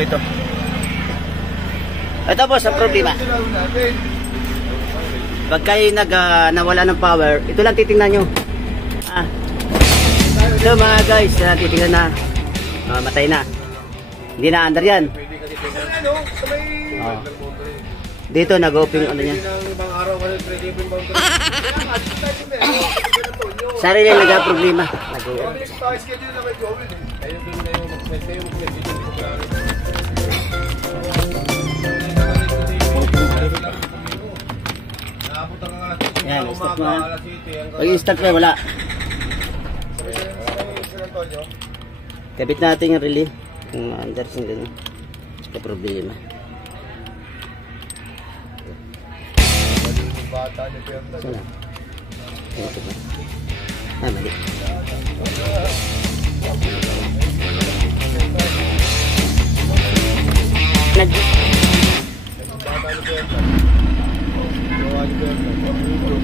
ito. Ito boss, ang problema. Pag kayo nawala ng power, ito lang titingnan nyo. Ito mga guys, titingnan na. Matay na. Hindi na under yan. Dito nag-open ano niya. Sarili nag-problema. Yan, start mo ha. Pag i-start mo, wala. Kabit natin yung relay. Yung unders yung gano'n. Ito problema. Sana. Ito ba? Mali.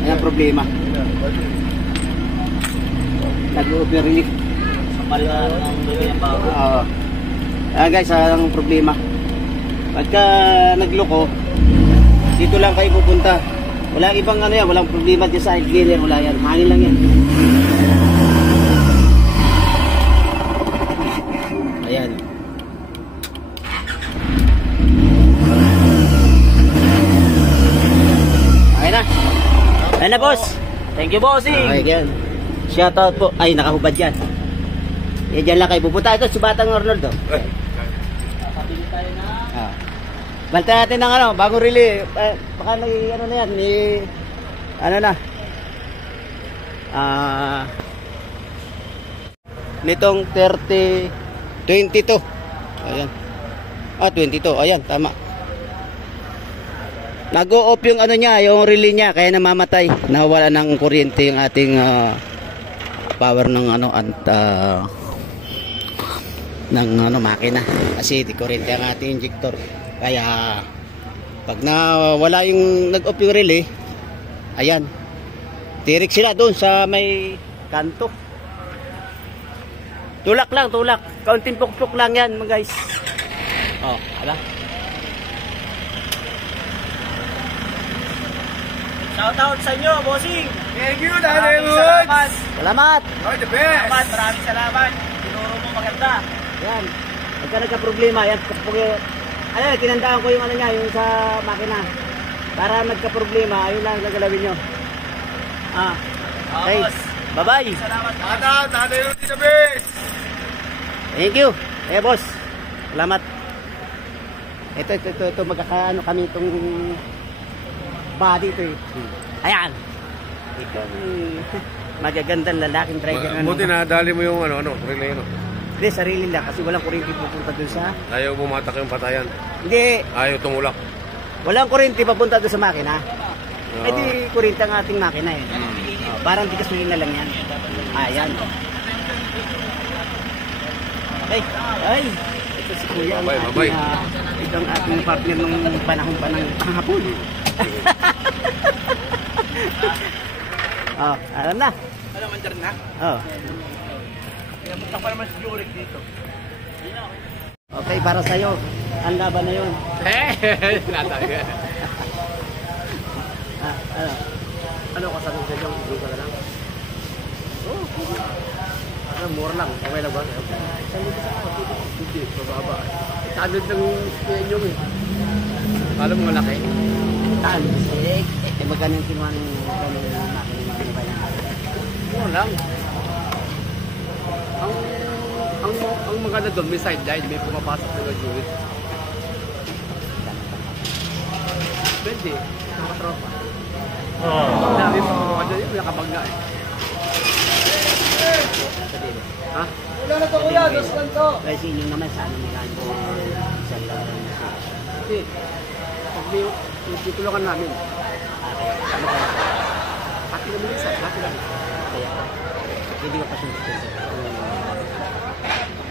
Ayan problema. Nag-over-relief. Pala ng relay ang bago. Guys, ang problema. Pagka nagloko, dito lang kayo pupunta. Wala ibang ano yan, walang problema dyan sa side gear, wala yan. Hangin lang yan. Ayan. Okay na. Ayan na boss. Thank you bossing. Okay yan. Shoutout po. Ay, nakahubad yan. Yan dyan lang kayo pupunta. Ito, si Batang Arnold to. Kapili tayo na. Balitan natin ng ano, bagong relay. Baka ano na yan, ano na. Nitong 22. Ayan. 22. Ayan, tama. Nag-o-off yung ano niya, yung relay niya, kaya namamatay. Nawala ng kuryente yung ating power ng ano ng ano makina. Kasi di kuryente ang ating injector. Kaya pag nawala yung nag-off yung relay, ayan, tirik sila doon sa may kanto. Tulak lang, tulak. Kaunting pukpuk lang yan mga guys. Ala. Shout out sa inyo, bossing. Thank you, Daddy Woods. Salamat. You're the best. Maraming salamat. Tinuro mo maganda. Yan. Pagka nagka-problema, yan. Ayan, kinandaan ko yung ano niya, yung sa makina. Para nagka-problema, ayun lang gagalawin nyo. Okay. Bye-bye. Salamat. Daddy Woods is the best. Thank you. Boss. Salamat. Ito magkakaano kami itong body ito eh. Ayan. Ikaw magagandang lalaking driver. Buti na dali mo yung relay Hindi, sarili lang kasi walang kuryente pupunta dun sa... Ayaw bumatak yung patayan. Hindi. Ayaw tumulak. Walang kuryente papunta dun sa makina. Eh di kuryente ang ating makina eh. Parang tigas na lang yan. Ayan. Ay. Ito si Kuya. Bye. Ito ang ating partner nung panahon pa ng panghapon. Alam na. Alam, mandar na? Pinapunta pa naman si Jurek dito. Okay, para sa'yo. Ang laban na yun. Ano ka sabi sa'yo? Hindi ka lang? Mura lang. Okay lang ba? Hindi, mababa. Tanod ng yan eh. Alam mo malaki? Tanod. Magkano yung kinuha ng makina ba yan? Mura lang. Ang maganda doon, may sideline, may pumapasok na nag-juit. Pwede, nakatropa. Dami pa mga dyan yun, may nakabag na eh. Ha? Wala na to kuya, dos lang to. Kasi inyo naman sa ano nilang isang lang. Hindi. Pag may tutulungan namin. Pati naman isa, pati naman. Kaya, hindi ka pasunod.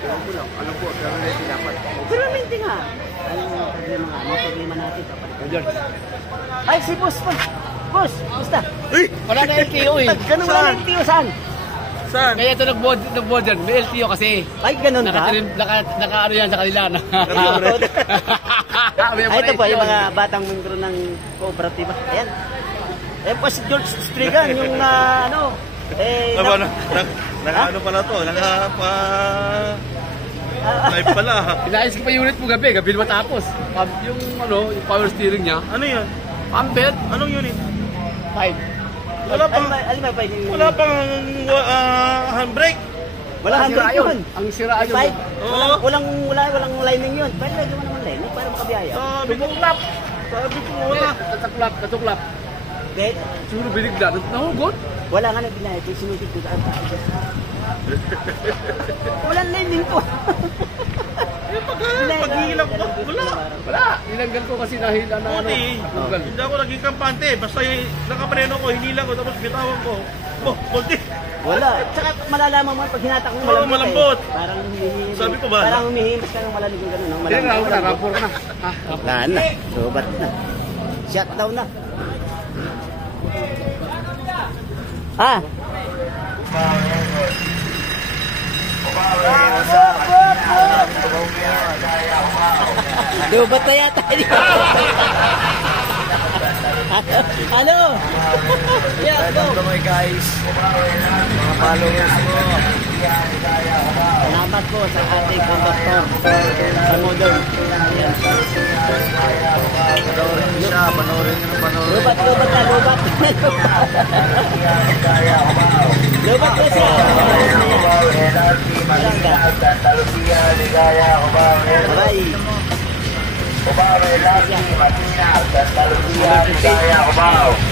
Alam po, pero hindi dapat. Permanente nga. Ano problema nga? Ano problema natin? Ay, si Boss. Boss, basta. Wala na LTO eh. Ganun wala na LTO, saan? Saan? Kaya ito nag-modern, may LTO kasi. Ay, ganun ka? Naka ano yan sa kanila. Ay, ito po, yung mga batang membro ng kooperatiba. Ayan. Ayan po si George Strigan, yung ano. Naka-ano pala to? Live pala. Inayos ko pa yung unit mo gabi matapos. Yung yung power steering niya. Ano yan? Ampere, Anong unit? 5. Wala pang, wala pang handbrake. Wala handbrake yun. Ang siraan yun. Five. Oo. Walang lining yun. Pwede lagyan mo naman lining para makabiyaya. Sabi ko wala. Katuklap. Then, Siguro binigla. Nahugot. wala nga na binaya. Ito sinutid ko saan. Walang lining to. Paghihilang ko, wala. Wala. Nilanggan ko kasi nahila na Buti, hindi ako naging kampante. Basta yung nakapreno ko, hinilang ko, tapos bitawan ko. Buti. Wala. Tsaka malalaman mo pag hinatak mo Oo, malambot. Parang humihimos. Sabi ko ba? Parang humihimas ka ng malalig yung gano'n. Hindi na, wala. Rapor ka na. Wala na. Sobat na. Shutdown na. Ah. Dubat na yata. Ano? Yeah, go. Hello guys. Mga followers ko. Salamat po sa ating konduktor sa modern. Panoorin nyo ng panoorin. Lubat na, lubat. Lubat na siya. Bye.